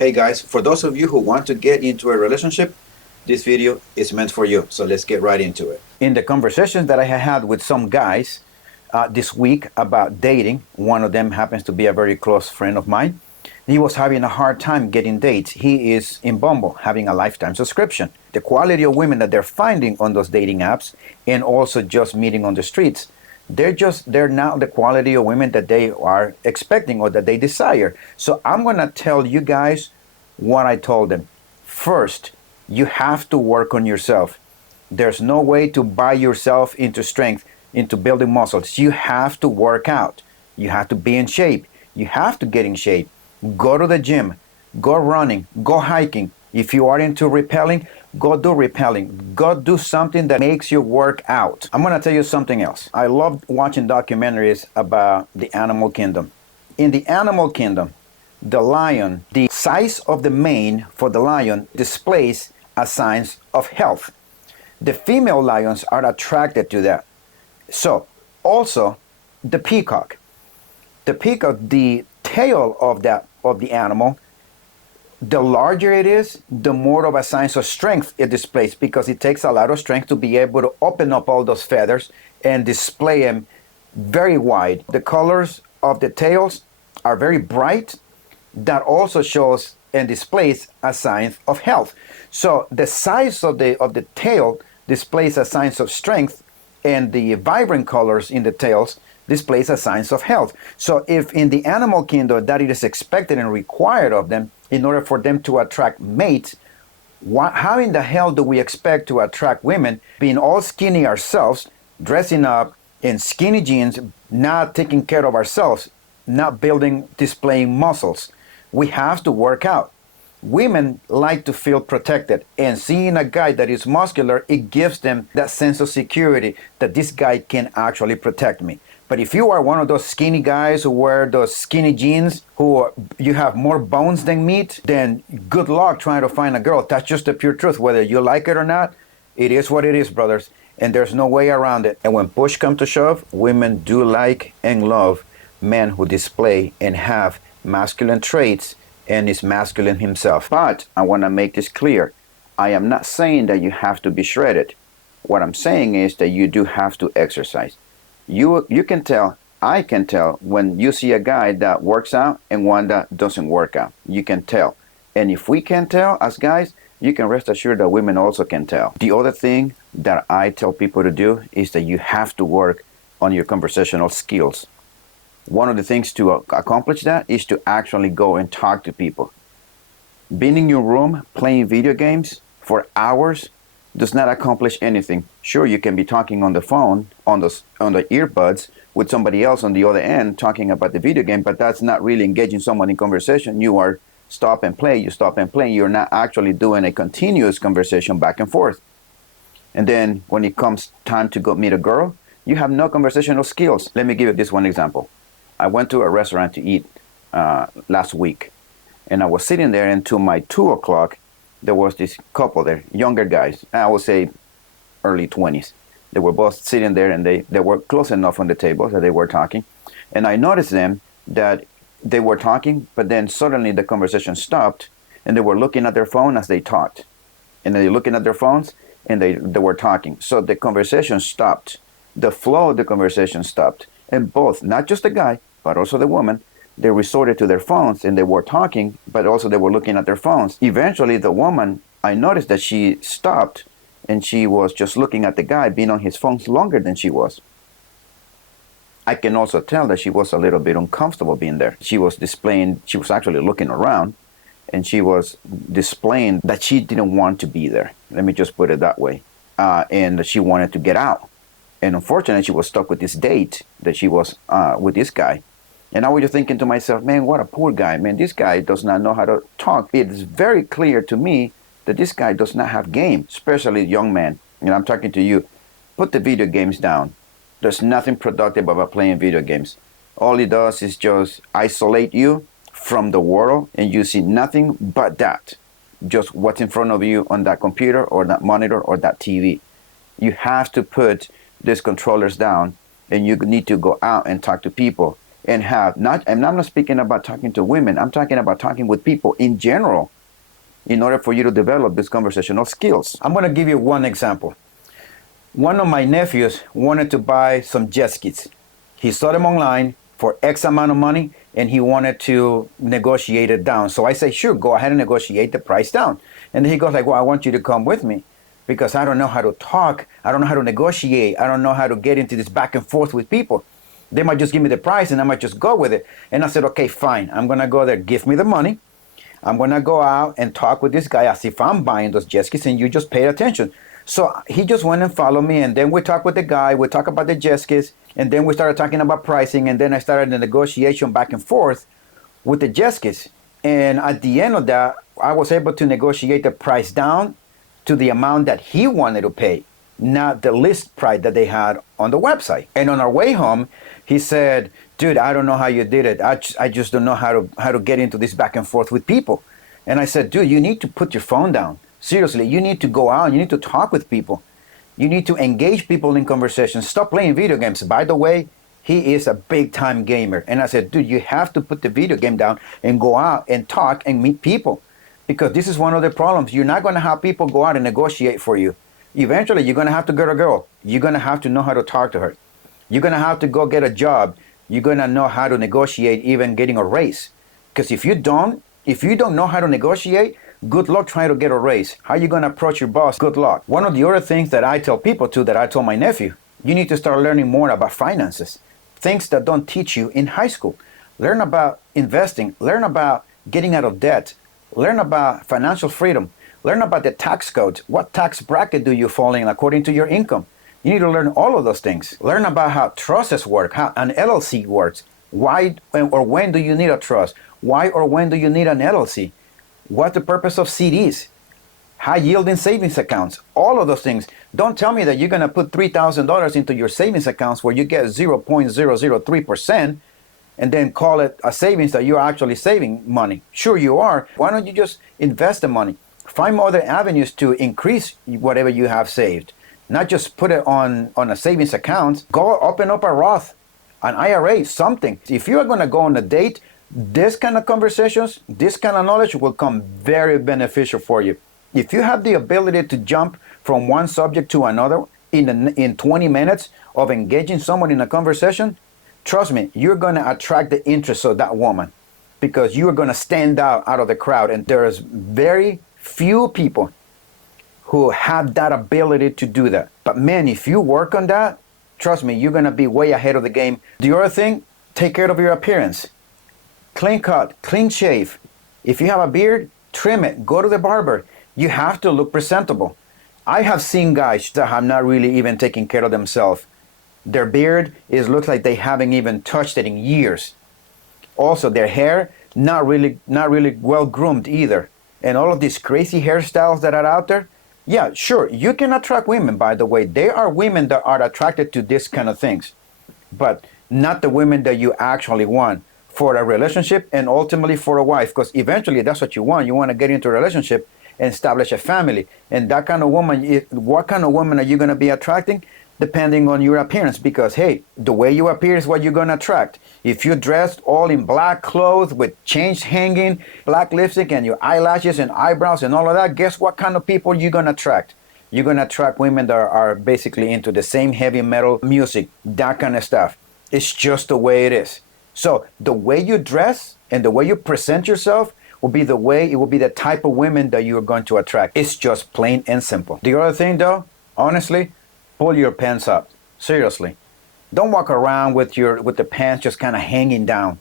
Hey guys, for those of you who want to get into a relationship, this video is meant for you. So let's get right into it. In the conversations that I had with some guys this week about dating, one of them happens to be a very close friend of mine. He was having a hard time getting dates. He is in Bumble, having a lifetime subscription. The quality of women that they're finding on those dating apps and also just meeting on the streets, they're not the quality of women that they are expecting or that they desire. So I'm gonna tell you guys what I told them. First, you have to work on yourself. There's no way to buy yourself into strength, into building muscles. You have to work out. You have to be in shape. You have to get in shape. Go to the gym, go running, go hiking. If you are into rappelling, go do rappelling. Go do something that makes you work out. I'm gonna tell you something else. I love watching documentaries about the animal kingdom. In the animal kingdom, the lion, the size of the mane for the lion displays a signs of health. The female lions are attracted to that. So, also the peacock. The peacock, the tail of the animal, the larger it is, the more of a sign of strength it displays, because it takes a lot of strength to be able to open up all those feathers and display them very wide. The colors of the tails are very bright. That also shows and displays a sign of health. So the size of the tail displays a sign of strength, and the vibrant colors in the tails displays a signs of health. So if in the animal kingdom that it is expected and required of them in order for them to attract mates, how in the hell do we expect to attract women being all skinny ourselves, dressing up in skinny jeans, not taking care of ourselves, not building, displaying muscles? We have to work out. Women like to feel protected, and seeing a guy that is muscular, it gives them that sense of security that this guy can actually protect me. But if you are one of those skinny guys who wear those skinny jeans, you have more bones than meat, then good luck trying to find a girl. That's just the pure truth. Whether you like it or not, it is what it is, brothers. And there's no way around it. And when push comes to shove, women do like and love men who display and have masculine traits and is masculine himself. But I want to make this clear. I am not saying that you have to be shredded. What I'm saying is that you do have to exercise. You can tell, I can tell when you see a guy that works out and one that doesn't work out. You can tell. And if we can tell as guys, you can rest assured that women also can tell. The other thing that I tell people to do is that you have to work on your conversational skills. One of the things to accomplish that is to actually go and talk to people. Being in your room playing video games for hours does not accomplish anything. Sure, you can be talking on the phone, on the earbuds with somebody else on the other end talking about the video game, but that's not really engaging someone in conversation. You are stop and play, you stop and play. You're not actually doing a continuous conversation back and forth. And then when it comes time to go meet a girl, you have no conversational skills. Let me give you this one example. I went to a restaurant to eat last week, and I was sitting there, and to my 2 o'clock, there was this couple there, younger guys, I would say early 20s. They were both sitting there, and they were close enough on the table that they were talking. And I noticed them that they were talking, but then suddenly the conversation stopped, and they were looking at their phone as they talked. And they were looking at their phones, and they were talking. So the conversation stopped. The flow of the conversation stopped. And both, not just the guy, but also the woman, they resorted to their phones, and they were talking, but also they were looking at their phones. Eventually, the woman, I noticed that she stopped, and she was just looking at the guy being on his phones longer than she was. I can also tell that she was a little bit uncomfortable being there. She was actually looking around, and she was displaying that she didn't want to be there. Let me just put it that way. And she wanted to get out. And unfortunately, she was stuck with this date that she was with this guy. And I was just thinking to myself, man, what a poor guy. Man, this guy does not know how to talk. It is very clear to me that this guy does not have game, especially young man. And I'm talking to you. Put the video games down. There's nothing productive about playing video games. All it does is just isolate you from the world, and you see nothing but that. Just what's in front of you on that computer or that monitor or that TV. You have to put these controllers down, and you need to go out and talk to people. and have not, and I'm not speaking about talking to women, I'm talking about talking with people in general in order for you to develop these conversational skills. I'm going to give you one example. One of my nephews wanted to buy some jet skis. He saw them online for X amount of money and he wanted to negotiate it down. So I say, sure, go ahead and negotiate the price down. And then he goes like, well, I want you to come with me because I don't know how to talk. I don't know how to negotiate. I don't know how to get into this back and forth with people. They might just give me the price and I might just go with it. And I said, okay, fine. I'm going to go there. Give me the money. I'm going to go out and talk with this guy as if I'm buying those jet skis and you just pay attention. So he just went and followed me, and then we talked with the guy. We talked about the jet skis, and then we started talking about pricing, and then I started the negotiation back and forth with the jet skis. And at the end of that, I was able to negotiate the price down to the amount that he wanted to pay, not the list price that they had on the website. And on our way home, he said, dude, I don't know how you did it. I just don't know how to get into this back and forth with people. And I said, dude, you need to put your phone down. Seriously, you need to go out, you need to talk with people. You need to engage people in conversations. Stop playing video games. By the way, he is a big time gamer. And I said, dude, you have to put the video game down and go out and talk and meet people. Because this is one of the problems. You're not going to have people go out and negotiate for you. Eventually, you're going to have to get a girl. You're going to have to know how to talk to her. You're going to have to go get a job. You're going to know how to negotiate, even getting a raise. Because if you don't know how to negotiate, good luck trying to get a raise. How are you going to approach your boss? Good luck. One of the other things that I tell people too, that I told my nephew, you need to start learning more about finances. Things that don't teach you in high school. Learn about investing. Learn about getting out of debt. Learn about financial freedom. Learn about the tax codes. What tax bracket do you fall in according to your income? You need to learn all of those things. Learn about how trusts work, how an LLC works. Why or when do you need a trust? Why or when do you need an LLC? What's the purpose of CDs? High yielding savings accounts, all of those things. Don't tell me that you're going to put $3,000 into your savings accounts where you get 0.003% and then call it a savings that you're actually saving money. Sure you are. Why don't you just invest the money? Find other avenues to increase whatever you have saved. Not just put it on a savings account. Go open up a Roth, an IRA, something. If you are going to go on a date, this kind of conversations, this kind of knowledge will come very beneficial for you. If you have the ability to jump from one subject to another in 20 minutes of engaging someone in a conversation, trust me, you're going to attract the interest of that woman because you are going to stand out of the crowd. And there's very few people who have that ability to do that. But man, if you work on that, trust me, you're going to be way ahead of the game. The other thing, take care of your appearance. Clean cut, clean shave. If you have a beard, trim it. Go to the barber. You have to look presentable. I have seen guys that have not really even taken care of themselves. Their beard looks like they haven't even touched it in years. Also, their hair not really well groomed either. And all of these crazy hairstyles that are out there. Yeah, sure, you can attract women, by the way. There are women that are attracted to this kind of things, but not the women that you actually want for a relationship and ultimately for a wife, because eventually that's what you want. You want to get into a relationship and establish a family. And that kind of woman, what kind of woman are you going to be attracting? Depending on your appearance, because hey, the way you appear is what you're going to attract. If you're dressed all in black clothes with chains hanging, black lipstick and your eyelashes and eyebrows and all of that, guess what kind of people you're going to attract? You're going to attract women that are basically into the same heavy metal music, that kind of stuff. It's just the way it is. So the way you dress and the way you present yourself will be the type of women that you're going to attract. It's just plain and simple. The other thing though, honestly, pull your pants up. Seriously. Don't walk around with the pants just kind of hanging down.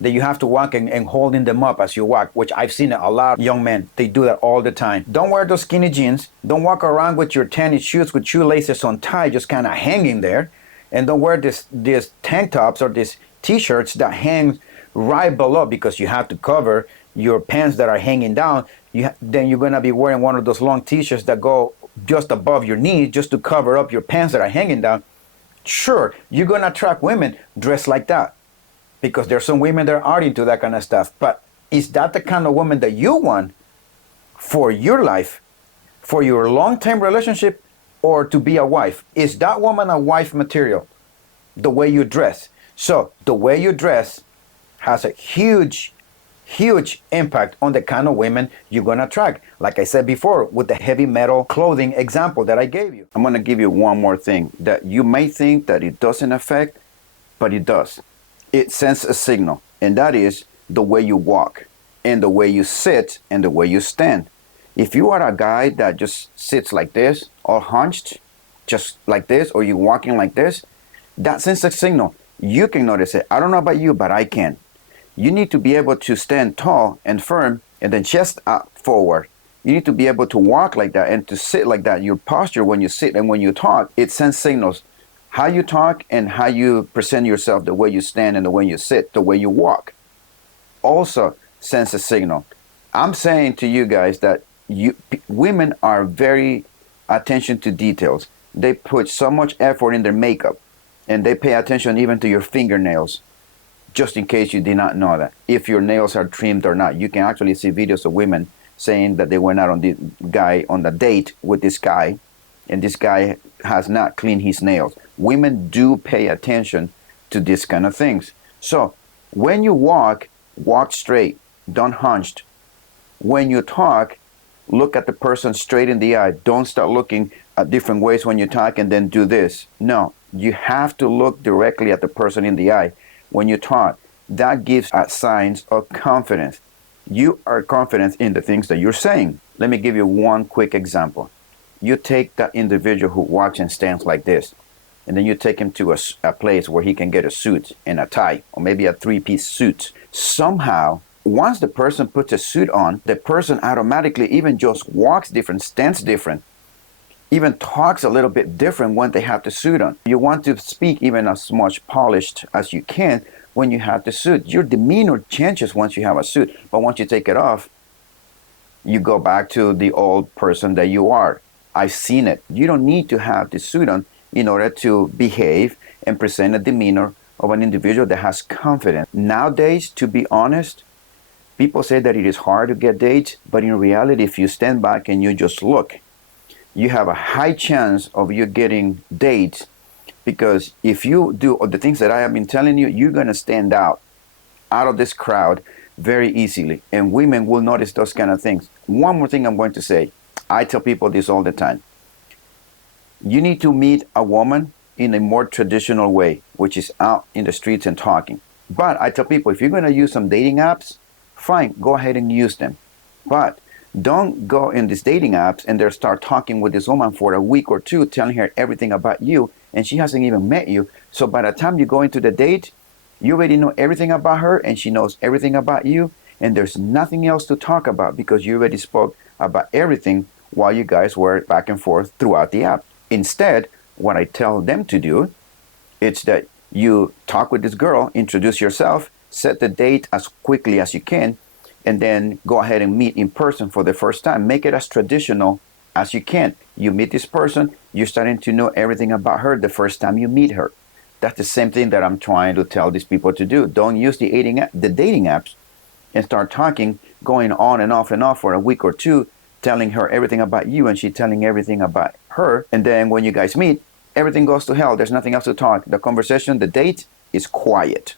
That you have to walk and holding them up as you walk, which I've seen a lot of young men. They do that all the time. Don't wear those skinny jeans. Don't walk around with your tennis shoes with shoelaces untied, just kind of hanging there. And don't wear these tank tops or these t-shirts that hang right below because you have to cover your pants that are hanging down. Then you're going to be wearing one of those long t-shirts that go just above your knees just to cover up your pants that are hanging down. Sure, you're going to attract women dressed like that because there's some women that are into that kind of stuff. But is that the kind of woman that you want for your life, for your long-term relationship, or to be a wife? Is that woman a wife material, the way you dress? So the way you dress has a huge impact on the kind of women you're going to attract. Like I said before, with the heavy metal clothing example that I gave you. I'm going to give you one more thing that you may think that it doesn't affect, but it does. It sends a signal, and that is the way you walk and the way you sit and the way you stand. If you are a guy that just sits like this, all hunched, just like this, or you're walking like this, that sends a signal. You can notice it. I don't know about you, but I can. You need to be able to stand tall and firm and then chest up forward. You need to be able to walk like that and to sit like that. Your posture when you sit and when you talk, it sends signals. How you talk and how you present yourself, the way you stand and the way you sit, the way you walk, also sends a signal. I'm saying to you guys that women are very attention to details. They put so much effort in their makeup, and they pay attention even to your fingernails. Just in case you did not know that, if your nails are trimmed or not. You can actually see videos of women saying that they went out on the date with this guy, and this guy has not cleaned his nails. Women do pay attention to these kind of things. So when you walk straight, don't hunched. When you talk, look at the person straight in the eye. Don't start looking at different ways when you talk and then do this. No, you have to look directly at the person in the eye when you talk. That gives signs of confidence. You are confident in the things that you're saying. Let me give you one quick example. You take that individual who walks and stands like this, and then you take him to a place where he can get a suit and a tie, or maybe a three-piece suit. Somehow, once the person puts a suit on, the person automatically even just walks different, stands different, even talks a little bit different when they have the suit on. You want to speak even as much polished as you can when you have the suit. Your demeanor changes once you have a suit, but once you take it off, you go back to the old person that you are. I've seen it. You don't need to have the suit on in order to behave and present a demeanor of an individual that has confidence. Nowadays, to be honest, people say that it is hard to get dates, but in reality, if you stand back and you just look, you have a high chance of you getting dates, because if you do all the things that I have been telling you, you're going to stand out of this crowd very easily, and women will notice those kind of things. One more thing I'm going to say. I tell people this all the time. You need to meet a woman in a more traditional way, which is out in the streets and talking. But I tell people, if you're going to use some dating apps, fine, go ahead and use them. But don't go in these dating apps and then start talking with this woman for a week or two, telling her everything about you, and she hasn't even met you. So by the time you go into the date, you already know everything about her, and she knows everything about you, and there's nothing else to talk about because you already spoke about everything while you guys were back and forth throughout the app. Instead, what I tell them to do, it's that you talk with this girl, introduce yourself, set the date as quickly as you can, and then go ahead and meet in person for the first time. Make it as traditional as you can. You meet this person, you're starting to know everything about her the first time you meet her. That's the same thing that I'm trying to tell these people to do. Don't use the dating apps and start talking, going on and off for a week or two, telling her everything about you and she telling everything about her. And then when you guys meet, everything goes to hell. There's nothing else to talk. The conversation, the date is quiet.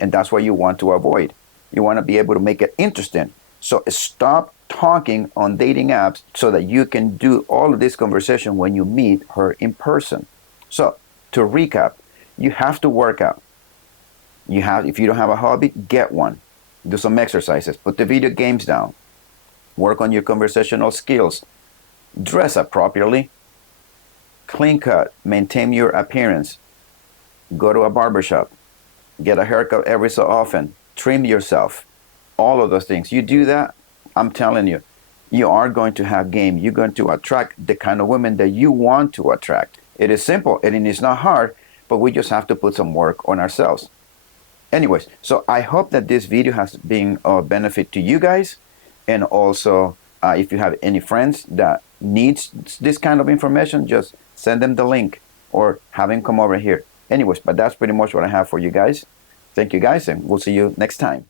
And that's what you want to avoid. You want to be able to make it interesting. So stop talking on dating apps so that you can do all of this conversation when you meet her in person. So to recap, you have to work out. If you don't have a hobby, get one. Do some exercises. Put the video games down. Work on your conversational skills. Dress appropriately. Clean cut. Maintain your appearance. Go to a barbershop. Get a haircut every so often. Trim yourself. All of those things. You do that, I'm telling you, you are going to have game. You're going to attract the kind of women that you want to attract. It is simple and it is not hard, but we just have to put some work on ourselves. Anyways, so I hope that this video has been of benefit to you guys. And also, if you have any friends that needs this kind of information, just send them the link or have them come over here. Anyways, but that's pretty much what I have for you guys. Thank you guys, and we'll see you next time.